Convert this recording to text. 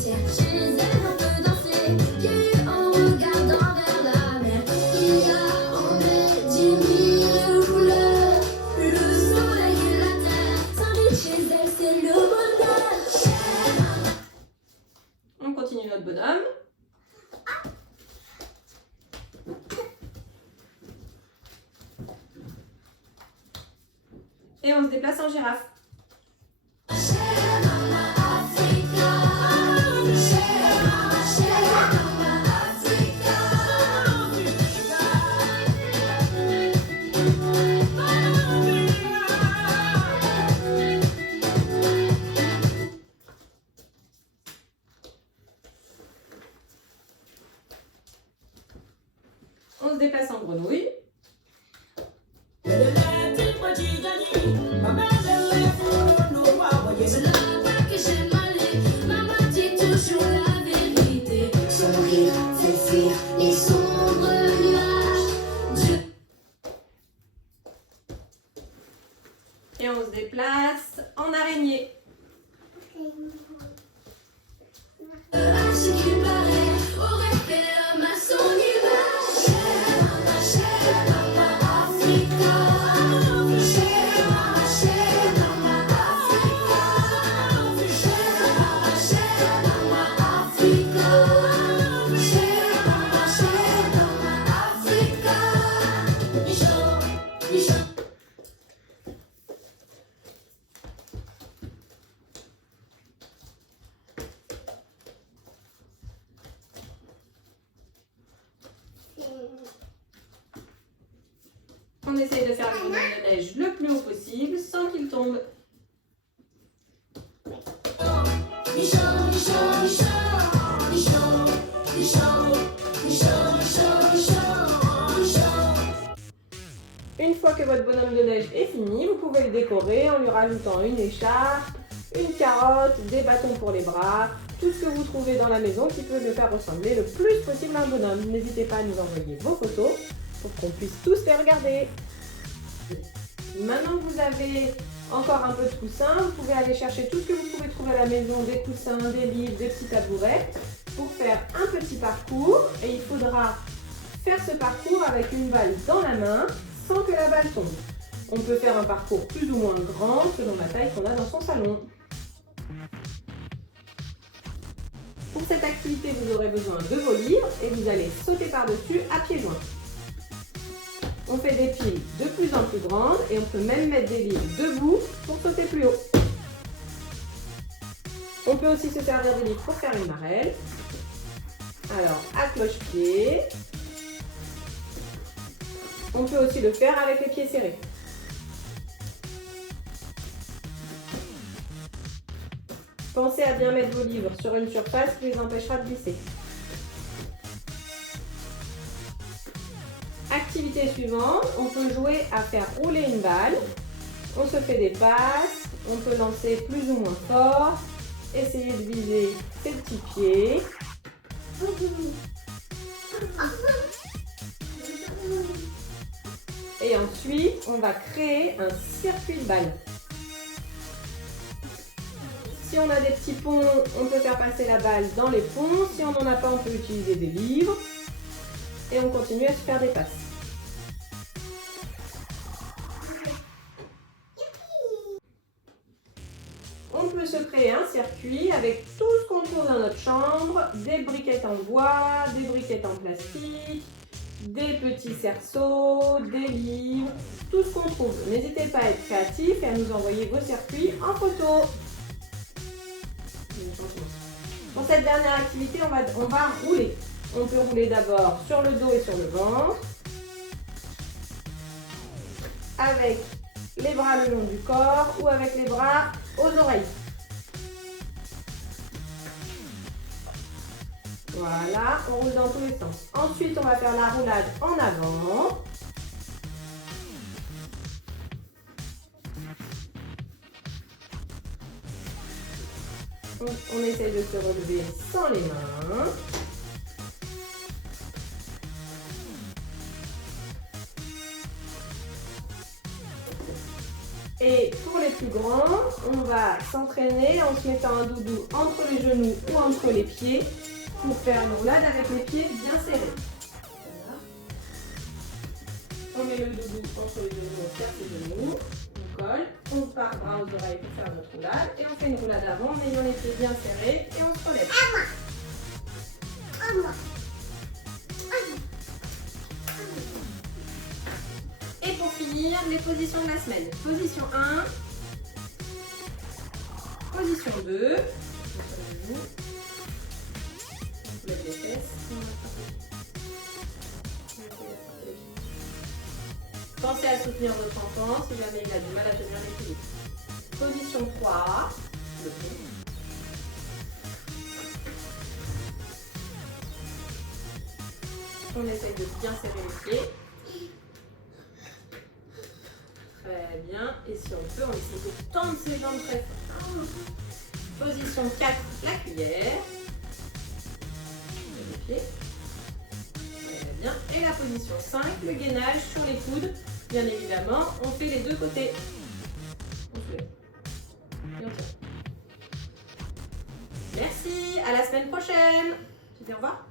cimetière. Chez elle, on peut danser, pieds en regardant vers la mer. Il y a en mai 10 000 couleurs, le soleil et la terre. S'invite chez elle, c'est le bonheur. On continue notre bonhomme. Et on se déplace en girafe. On se déplace en grenouille. C'est là-bas que j'aime aller. Maman dit toujours la vérité. Son rire fait fuir les sombres nuages. Et on se déplace en araignée. À ce qu'il paraît, aurait fait l'homme à son image. Chère maman Africa. Chère maman Africa. Chère maman Africa. Chère maman Africa. Michon, Michon. On essaye de faire le bonhomme de neige le plus haut possible sans qu'il tombe. Michon, Michon, Michon. Michon, Michon, Michon, Michon, Michon, Michon. Une fois que votre bonhomme de neige est fini, vous pouvez le décorer en lui rajoutant une écharpe, une carotte, des bâtons pour les bras, tout ce que vous trouvez dans la maison qui peut le faire ressembler le plus possible à un bonhomme. N'hésitez pas à nous envoyer vos photos pour qu'on puisse tous les regarder. Maintenant que vous avez encore un peu de coussin, vous pouvez aller chercher tout ce que vous pouvez trouver à la maison, des coussins, des livres, des petits tabourets, pour faire un petit parcours. Et il faudra faire ce parcours avec une balle dans la main, sans que la balle tombe. On peut faire un parcours plus ou moins grand selon la taille qu'on a dans son salon. Pour cette activité, vous aurez besoin de vos livres et vous allez sauter par-dessus à pieds joints. On fait des piles de plus en plus grandes et on peut même mettre des livres debout pour sauter plus haut. On peut aussi se servir des livres pour faire une marelle. Alors, à cloche-pied. On peut aussi le faire avec les pieds serrés. Pensez à bien mettre vos livres sur une surface qui les empêchera de glisser. Activité suivante, on peut jouer à faire rouler une balle. On se fait des passes, on peut lancer plus ou moins fort, essayer de viser ses petits pieds. Et ensuite, on va créer un circuit de balles. Si on a des petits ponts, on peut faire passer la balle dans les ponts. Si on n'en a pas, on peut utiliser des livres. Et on continue à se faire des passes. On peut se créer un circuit avec tout ce qu'on trouve dans notre chambre, des briquettes en bois, des briquettes en plastique, des petits cerceaux, des livres, tout ce qu'on trouve. N'hésitez pas à être créatif et à nous envoyer vos circuits en photo. Pour cette dernière activité, on va rouler. On peut rouler d'abord sur le dos et sur le ventre, avec les bras le long du corps ou avec les bras aux oreilles. Voilà, on roule dans tous les sens. Ensuite, on va faire la roulade en avant. On essaye de se relever sans les mains. Et pour les plus grand, on va s'entraîner en se mettant un doudou entre les genoux ou entre les pieds pour faire une roulade avec les pieds bien serrés. Voilà. On met le doudou entre les genoux, on serre les genoux, on colle, on part bras aux oreilles pour faire notre roulade et on fait une roulade avant en ayant les pieds bien serrés et on se relève. Et pour finir, les positions de la semaine. Position 1, position 2, lève les fesses. Pensez à soutenir votre enfant si jamais il a du mal à tenir l'équilibre. Position 3, le pied. On essaye de bien serrer les pieds. Très bien. Et si on peut, on essaie de tendre ses jambes très fort. Position 4, la cuillère. Les pieds. Très bien. Et la position 5, le gainage sur les coudes. Bien évidemment, on fait les deux côtés. On soulève. Et on tire. Merci. À la semaine prochaine. Je dis au revoir.